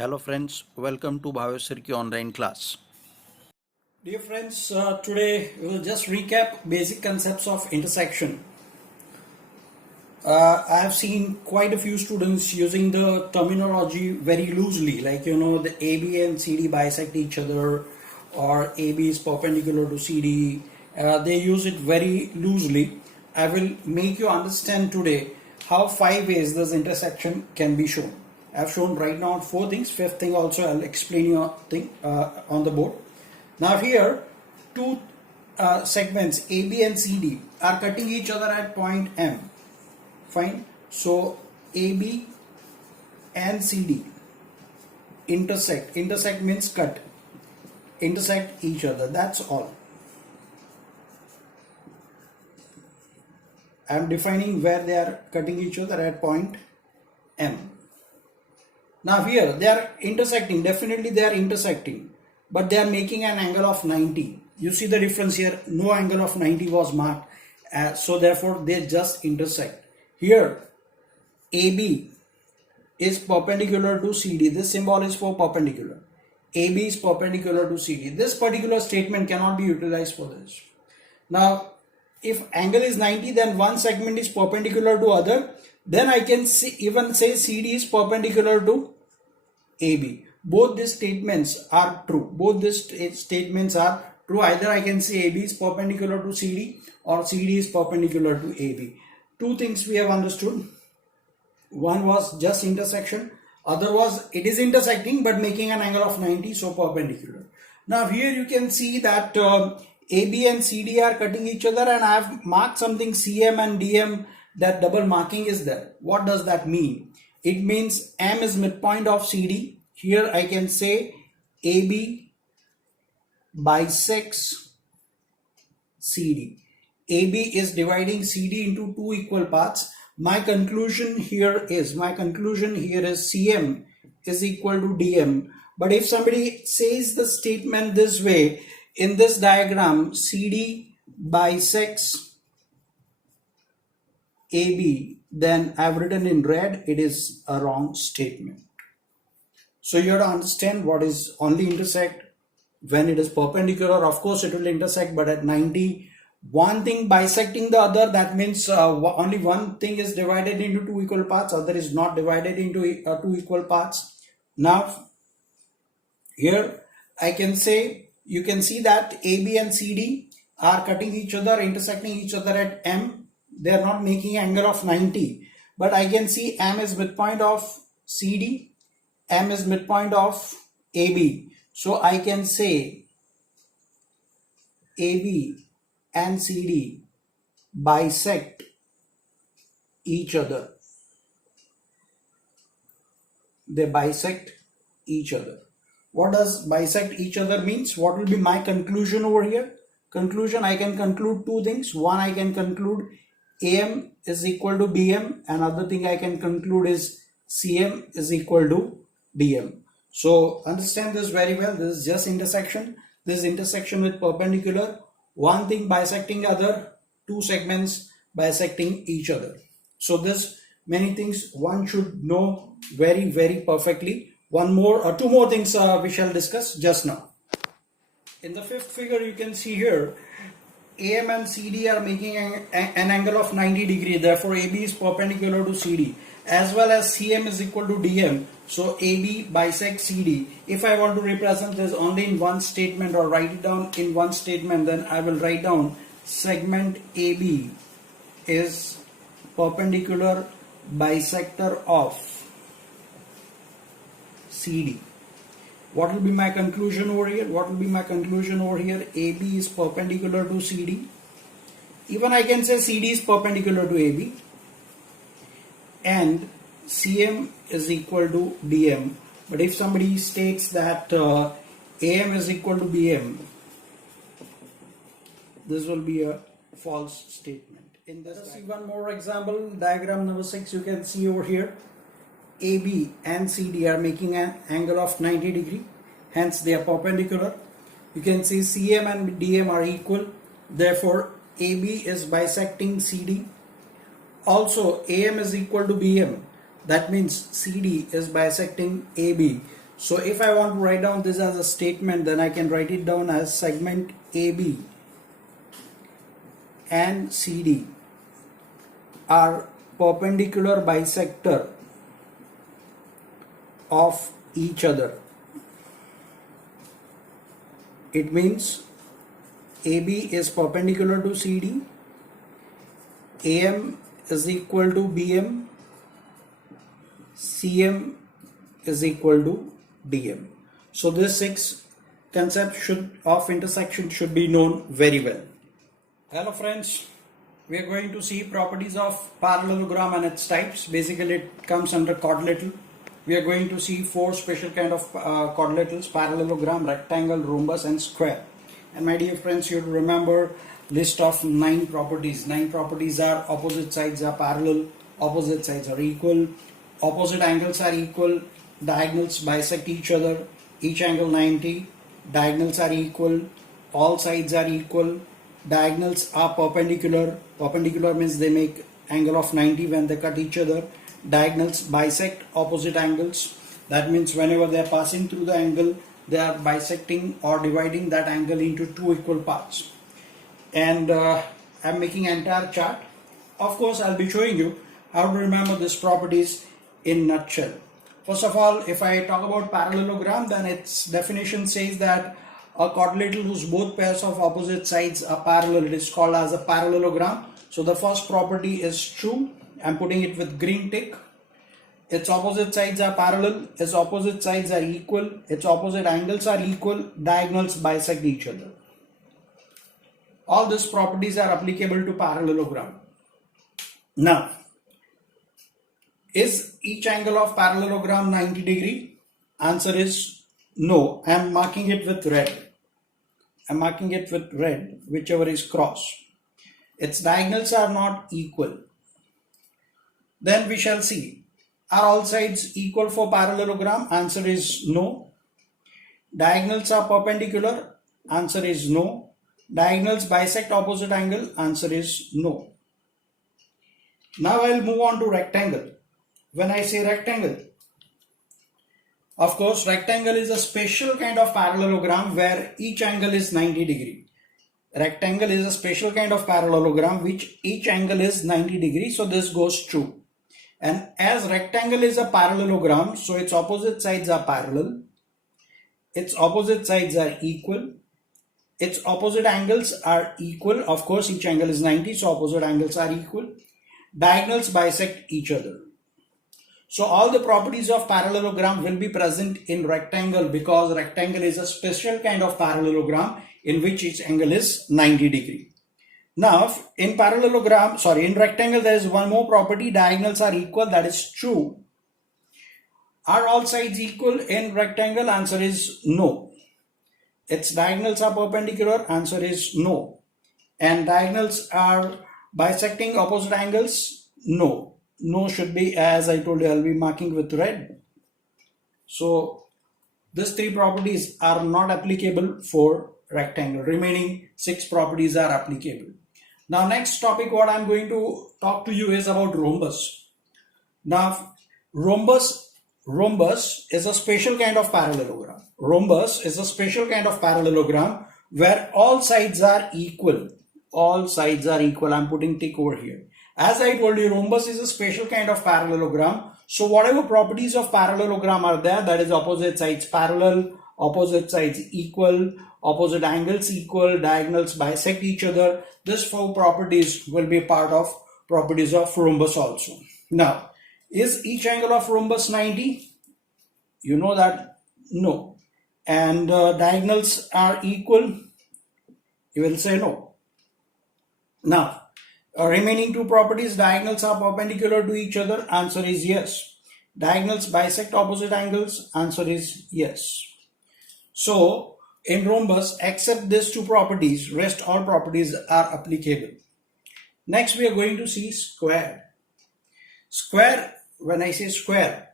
Hello friends, welcome to Bhavesarki online class. Dear friends, today we will just recap basic concepts of intersection. I have seen quite a few students using the terminology very loosely, like the AB and CD bisect each other, or AB is perpendicular to CD. They use it very loosely. I will make you understand today how 5 ways this intersection can be shown. I have shown right now 4 things. Fifth thing also I'll explain you a thing on the board. Now here, two segments AB and CD are cutting each other at point M. Fine. So AB and CD intersect. Intersect means cut. Intersect each other. That's all. I am defining where they are cutting each other at point M. Now here they are intersecting. Definitely they are intersecting, but they are making an angle of 90. You see the difference here. No angle of 90 was marked, so therefore they just intersect. Here AB is perpendicular to CD. This symbol is for perpendicular. AB is perpendicular to CD. This particular statement cannot be utilized for this. Now if angle is 90, then one segment is perpendicular to other. Then I can even say CD is perpendicular to AB. Both these statements are true. Both these statements are true. Either I can say AB is perpendicular to CD or CD is perpendicular to AB. Two things we have understood. One was just intersection. Other was it is intersecting but making an angle of 90, so perpendicular. Now here you can see that AB and CD are cutting each other, and I have marked something CM and DM. That double marking is there. What does that mean? It means M is midpoint of CD. Here I can say AB bisects CD. AB is dividing CD into two equal parts. My conclusion here is CM is equal to DM. But if somebody says the statement this way, in this diagram, CD bisects AB, then I've written in red, it is a wrong statement. So you have to understand what is only intersect when it is perpendicular. Of course it will intersect, but at 90, one thing bisecting the other, that means only one thing is divided into two equal parts, other is not divided into two equal parts. Now here I can say, you can see that AB and CD are cutting each other, intersecting each other at M. They are not making an angle of 90, but I can see M is midpoint of CD, M is midpoint of AB. So I can say AB and CD bisect each other. They bisect each other. What does bisect each other means? What will be my conclusion over here? Conclusion, I can conclude two things. One, I can conclude AM is equal to BM. Another thing I can conclude is CM is equal to DM. So understand this very well. This is just intersection. This is intersection with perpendicular. One thing bisecting other, two segments bisecting each other. So this many things one should know very, very perfectly. One more or two more things we shall discuss just now. In the fifth figure, you can see here AM and CD are making an angle of 90 degree. Therefore AB is perpendicular to CD, as well as CM is equal to DM. So AB bisects CD. If I want to represent this only in one statement or write it down in one statement, then I will write down segment AB is perpendicular bisector of CD. What will be my conclusion over here? What will be my conclusion over here? AB is perpendicular to CD. Even I can say CD is perpendicular to AB. And CM is equal to DM. But if somebody states that AM is equal to BM, this will be a false statement. In this, see one more example, diagram number 6, you can see over here. AB and CD are making an angle of 90 degree, hence they are perpendicular. You can see CM and DM are equal, therefore AB is bisecting CD. Also AM is equal to BM, that means CD is bisecting AB. So if I want to write down this as a statement, then I can write it down as segment AB and CD are perpendicular bisector of each other. It means AB is perpendicular to CD, AM is equal to BM, CM is equal to DM. So this 6 concepts of intersection should be known very well. Hello friends, we are going to see properties of parallelogram and its types. Basically it comes under quadrilateral. We are going to see 4 special kind of quadrilaterals: parallelogram, rectangle, rhombus and square. And my dear friends, you have to remember list of 9 properties. 9 properties are: opposite sides are parallel, opposite sides are equal, opposite angles are equal, diagonals bisect each other, each angle 90, diagonals are equal, all sides are equal, diagonals are perpendicular. Perpendicular means they make angle of 90 when they cut each other. Diagonals bisect opposite angles. That means whenever they are passing through the angle, they are bisecting or dividing that angle into 2 equal parts. And I'm making an entire chart. Of course, I'll be showing you how to remember these properties in nutshell. First of all, if I talk about parallelogram, then its definition says that a quadrilateral whose both pairs of opposite sides are parallel, it is called as a parallelogram. So the first property is true. I'm putting it with green tick. Its opposite sides are parallel, its opposite sides are equal, its opposite angles are equal, diagonals bisect each other. All these properties are applicable to parallelogram. Now, is each angle of parallelogram 90 degree? Answer is no. I am marking it with red. I am marking it with red, whichever is cross. Its diagonals are not equal. Then we shall see, are all sides equal for parallelogram? Answer is no. Diagonals are perpendicular? Answer is no. Diagonals bisect opposite angle? Answer is no. Now I'll move on to rectangle. When I say rectangle, of course rectangle is a special kind of parallelogram where each angle is 90 degree. Rectangle is a special kind of parallelogram which each angle is 90 degree, so this goes true. And as rectangle is a parallelogram, so its opposite sides are parallel, its opposite sides are equal, its opposite angles are equal. Of course each angle is 90, so opposite angles are equal. Diagonals bisect each other. So all the properties of parallelogram will be present in rectangle because rectangle is a special kind of parallelogram in which each angle is 90 degree. Now in rectangle there is one more property: diagonals are equal. That is true. Are all sides equal in rectangle? Answer is no. Its diagonals are perpendicular? Answer is no. And diagonals are bisecting opposite angles? No. No should be, as I told you, I'll be marking with red. So these 3 properties are not applicable for rectangle. Remaining 6 properties are applicable. Now next topic what I'm going to talk to you is about rhombus. Now rhombus is a special kind of parallelogram. Rhombus is a special kind of parallelogram where all sides are equal. All sides are equal. I'm putting tick over here. As I told you, rhombus is a special kind of parallelogram. So whatever properties of parallelogram are there, that is opposite sides parallel, opposite sides equal, opposite angles equal, diagonals bisect each other. These 4 properties will be part of properties of rhombus also. Now, is each angle of rhombus 90? You know that no. And diagonals are equal? You will say no. Now, remaining 2 properties: diagonals are perpendicular to each other? Answer is yes. Diagonals bisect opposite angles? Answer is yes. So in rhombus, except these 2 properties, rest all properties are applicable. Next we are going to see square. Square, when I say square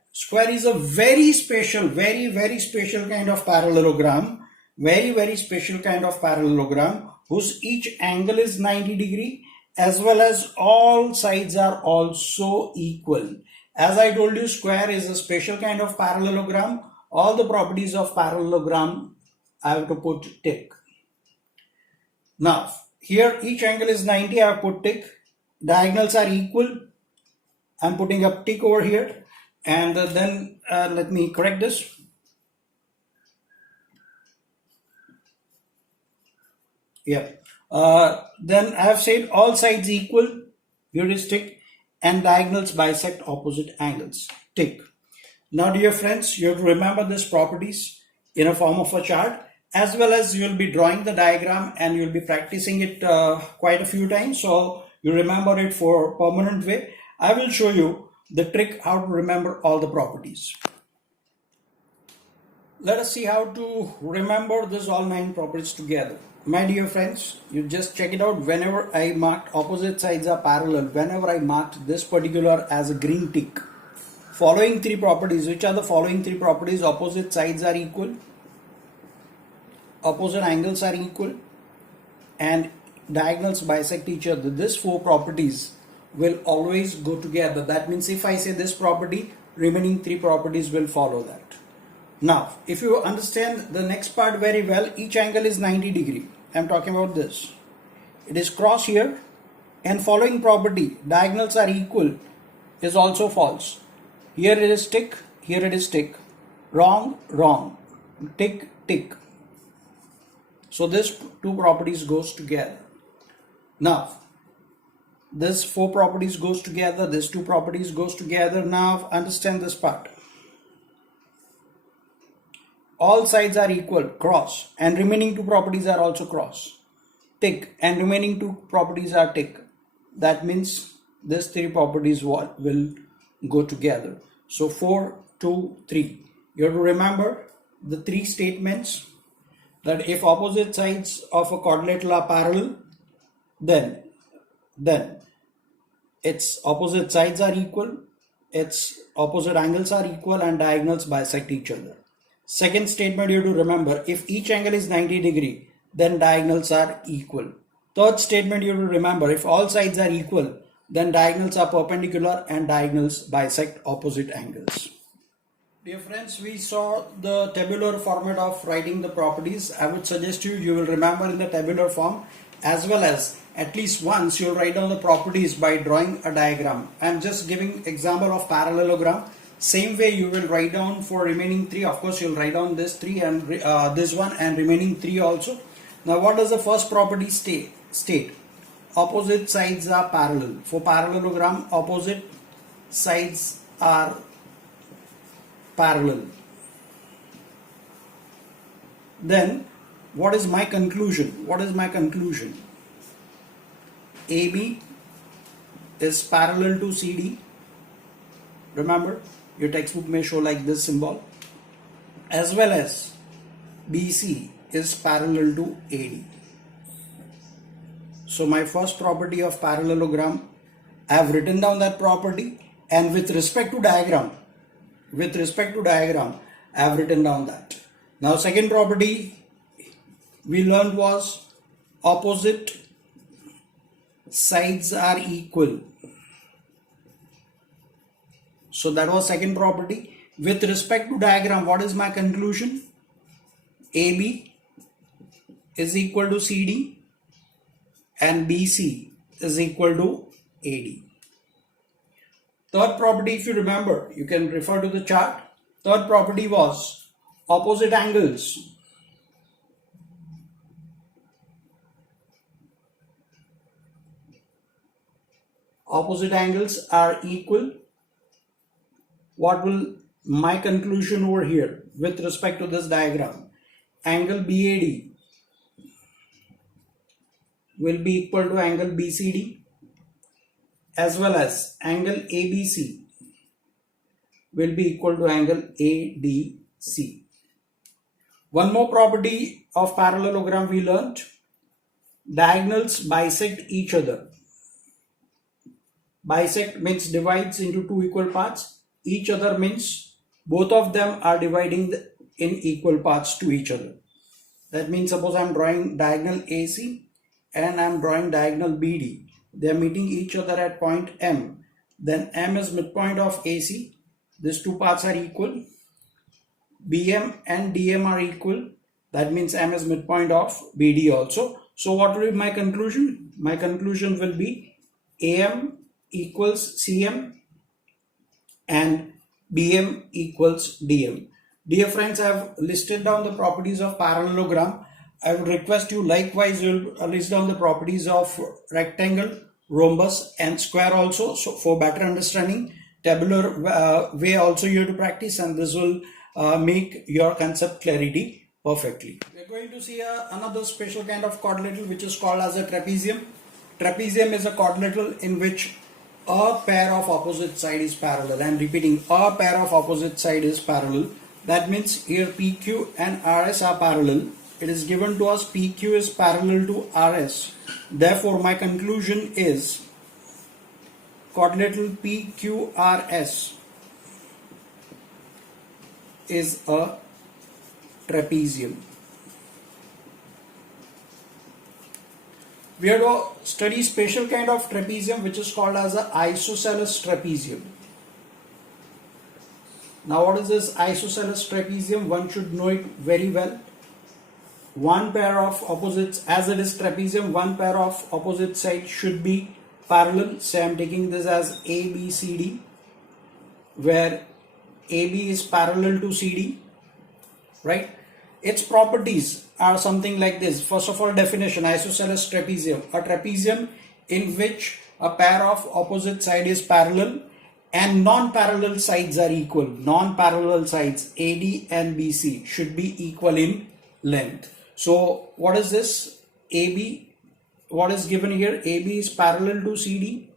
is a very special, very special kind of parallelogram. Very special kind of parallelogram whose each angle is 90 degree as well as all sides are also equal. As I told you, square is a special kind of parallelogram all the properties of parallelogram I have to put tick. Now here each angle is 90, I have put tick. Diagonals are equal, I'm putting a tick over here, and then let me correct this. Yeah. Then I have said all sides equal, here is tick, and diagonals bisect opposite angles, tick. Now dear friends, you have to remember these properties in a form of a chart, as well as you will be drawing the diagram and you will be practicing it quite a few times, so you remember it for permanent way. I will show you the trick how to remember all the properties. Let us see how to remember this all 9 properties together. My dear friends, you just check it out. Whenever I marked opposite sides are parallel, whenever I marked this particular as a green tick, following 3 properties, which are the following 3 properties? Opposite sides are equal, opposite angles are equal, and diagonals bisect each other. These 4 properties will always go together. That means if I say this property, remaining 3 properties will follow that. Now, if you understand the next part very well, each angle is 90 degree. I am talking about this. It is cross here, and following property, diagonals are equal, is also false. Here it is tick, here it is tick. Wrong, wrong. Tick, tick. So this 2 properties goes together. Now, this 4 properties goes together, this 2 properties goes together. Now understand this part. All sides are equal, cross, and remaining 2 properties are also cross, tick, and remaining 2 properties are tick. That means these 3 properties will go together. So 4, 2, 3. You have to remember the 3 statements, that if opposite sides of a quadrilateral are parallel, then its opposite sides are equal, its opposite angles are equal, and diagonals bisect each other. Second statement you have to remember, if each angle is 90 degree, then diagonals are equal. Third statement you have to remember, if all sides are equal, then diagonals are perpendicular and diagonals bisect opposite angles. Dear friends, we saw the tabular format of writing the properties. I would suggest you will remember in the tabular form, as well as at least once you will write down the properties by drawing a diagram. I am just giving example of parallelogram. Same way you will write down for remaining 3. Of course you will write down this 3 and this one and remaining 3 also. Now what does the first property state? Opposite sides are parallel. For parallelogram, opposite sides are parallel. Then what is my conclusion? What is my conclusion? AB is parallel to CD. Remember, your textbook may show like this symbol, as well as BC is parallel to AD. So my first property of parallelogram, I have written down that property, and with respect to diagram, I have written down that. Now second property we learned was opposite sides are equal. So that was second property. With respect to diagram, what is my conclusion? AB is equal to CD and BC is equal to AD. Third property, if you remember, you can refer to the chart. Third property was opposite angles. Opposite angles are equal. What will my conclusion over here with respect to this diagram? Angle BAD will be equal to angle BCD, as well as angle ABC will be equal to angle ADC. One more property of parallelogram we learnt: diagonals bisect each other. Bisect means divides into 2 equal parts. Each other means both of them are dividing in equal parts to each other. That means suppose I am drawing diagonal AC and I am drawing diagonal BD. They are meeting each other at point M. Then M is midpoint of AC. These 2 parts are equal. BM and DM are equal. That means M is midpoint of BD also. So what will be my conclusion? My conclusion will be AM equals CM and BM equals DM. Dear friends, I have listed down the properties of parallelogram. I would request you likewise you'll list down the properties of rectangle, rhombus and square also. So for better understanding, tabular way also you have to practice, and this will make your concept clarity perfectly. We are going to see another special kind of quadrilateral which is called as a trapezium. Trapezium is a quadrilateral in which a pair of opposite side is parallel. I am repeating, a pair of opposite side is parallel. That means here PQ and RS are parallel. It is given to us PQ is parallel to RS. Therefore, my conclusion is quadrilateral PQRS is a trapezium. We have to study special kind of trapezium which is called as a isosceles trapezium. Now what is this isosceles trapezium? One should know it very well. One pair of opposites, as it is trapezium, one pair of opposite sides should be parallel. Say I am taking this as ABCD, where AB is parallel to CD, right? Its properties are something like this. First of all, definition: isosceles trapezium, a trapezium in which a pair of opposite side is parallel and non-parallel sides are equal. Non-parallel sides AD and BC should be equal in length. So what is this? AB, what is given here? AB is parallel to CD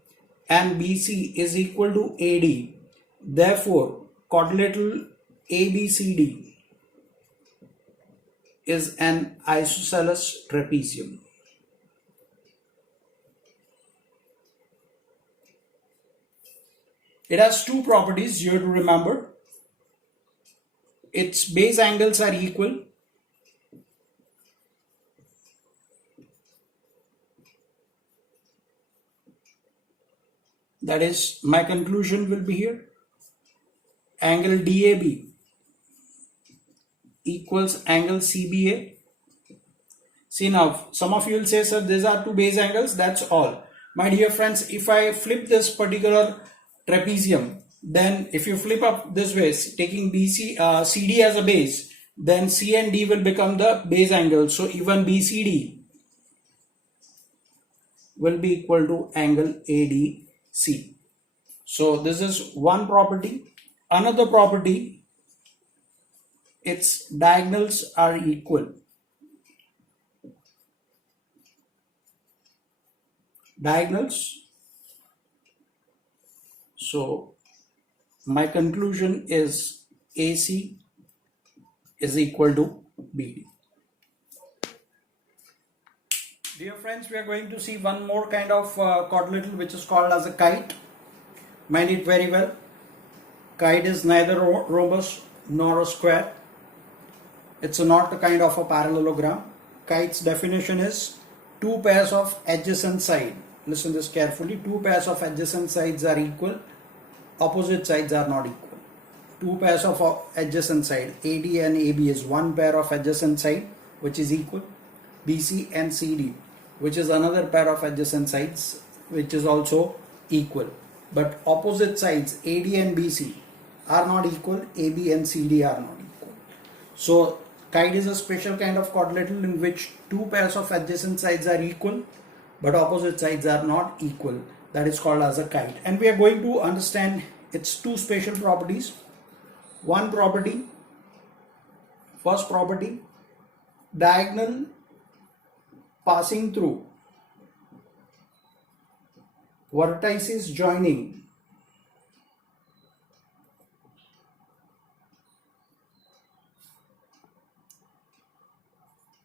and BC is equal to AD. Therefore, quadrilateral ABCD is an isosceles trapezium. It has two properties you have to remember. Its base angles are equal. That is, my conclusion will be here. Angle DAB equals angle CBA. See now, some of you will say, sir, these are two base angles, that's all. My dear friends, if I flip this particular trapezium, then if you flip up this way, taking CD as a base, then C and D will become the base angles. So even BCD will be equal to angle ADC. So this is one property. Another property, its diagonals are equal. Diagonals. So my conclusion is AC is equal to BD. Dear friends, we are going to see one more kind of quadrilateral which is called as a kite. Mind it very well. Kite is neither rhombus nor a square. It's not a kind of a parallelogram. Kite's definition is two pairs of adjacent sides. Listen this carefully. Two pairs of adjacent sides are equal. Opposite sides are not equal. Two pairs of adjacent side, AD and AB is one pair of adjacent side which is equal. BC and CD, which is another pair of adjacent sides which is also equal. But opposite sides AD and BC are not equal. AB and CD are not equal. So kite is a special kind of quadrilateral in which two pairs of adjacent sides are equal but opposite sides are not equal. That is called as a kite. And we are going to understand its two special properties. One property, first property, diagonal passing through vertices joining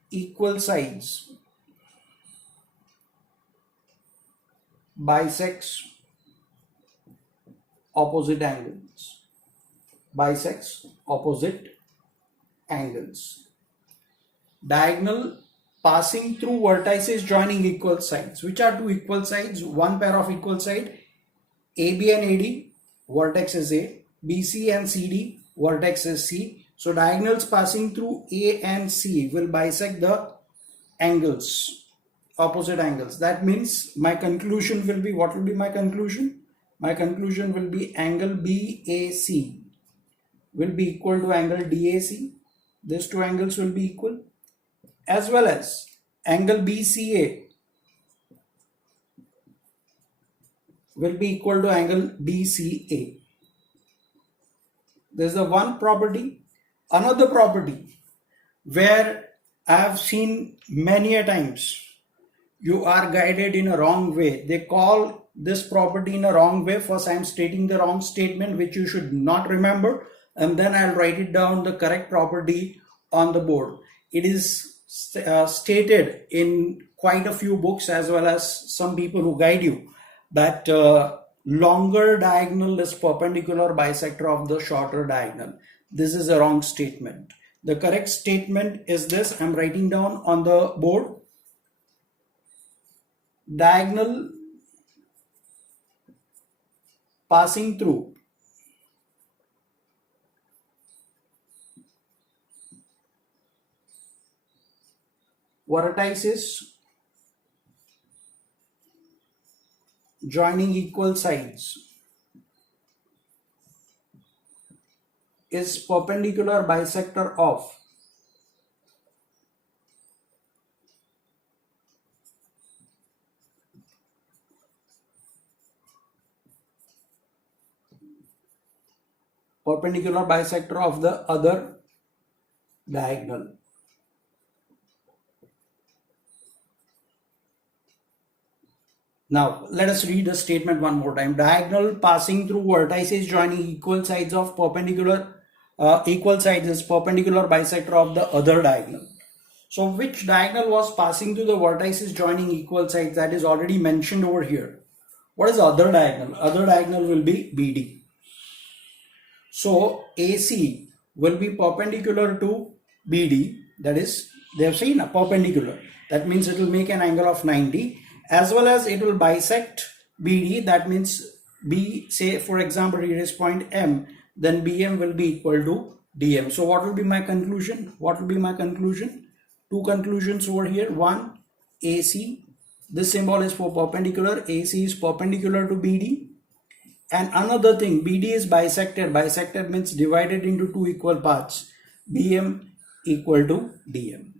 equal sides bisects opposite angles. Bisects opposite angles. Diagonal passing through vertices joining equal sides. Which are two equal sides? One pair of equal side, AB and AD, vertex is A. BC and CD, vertex is C. So diagonals passing through A and C will bisect the angles, opposite angles. That means my conclusion will be, what will be my conclusion? My conclusion will be angle BAC will be equal to angle DAC. These two angles will be equal, as well as angle BCA will be equal to angle DCA. There's the one property. Another property where I have seen many a times you are guided in a wrong way. They call this property in a wrong way. First I am stating the wrong statement which you should not remember, and then I'll write it down the correct property on the board. It is stated in quite a few books as well as some people who guide you that longer diagonal is perpendicular bisector of the shorter diagonal. This is a wrong statement. The correct statement is this. I'm writing down on the board. Diagonal passing through vertices joining equal sides is perpendicular bisector of the other diagonal. Now let us read the statement one more time. Diagonal passing through vertices joining equal sides of perpendicular equal sides is perpendicular bisector of the other diagonal. So which diagonal was passing through the vertices joining equal sides? That is already mentioned over here. What is the other diagonal? Other diagonal will be BD. So AC will be perpendicular to BD. That is, they have seen a perpendicular. That means it will make an angle of 90, as well as it will bisect BD. That means B, say for example here is point M, then BM will be equal to DM. So what will be my conclusion? What will be my conclusion? Two conclusions over here. One, AC, this symbol is for perpendicular. AC is perpendicular to BD. And another thing, BD is bisected. Bisected means divided into two equal parts. BM equal to DM.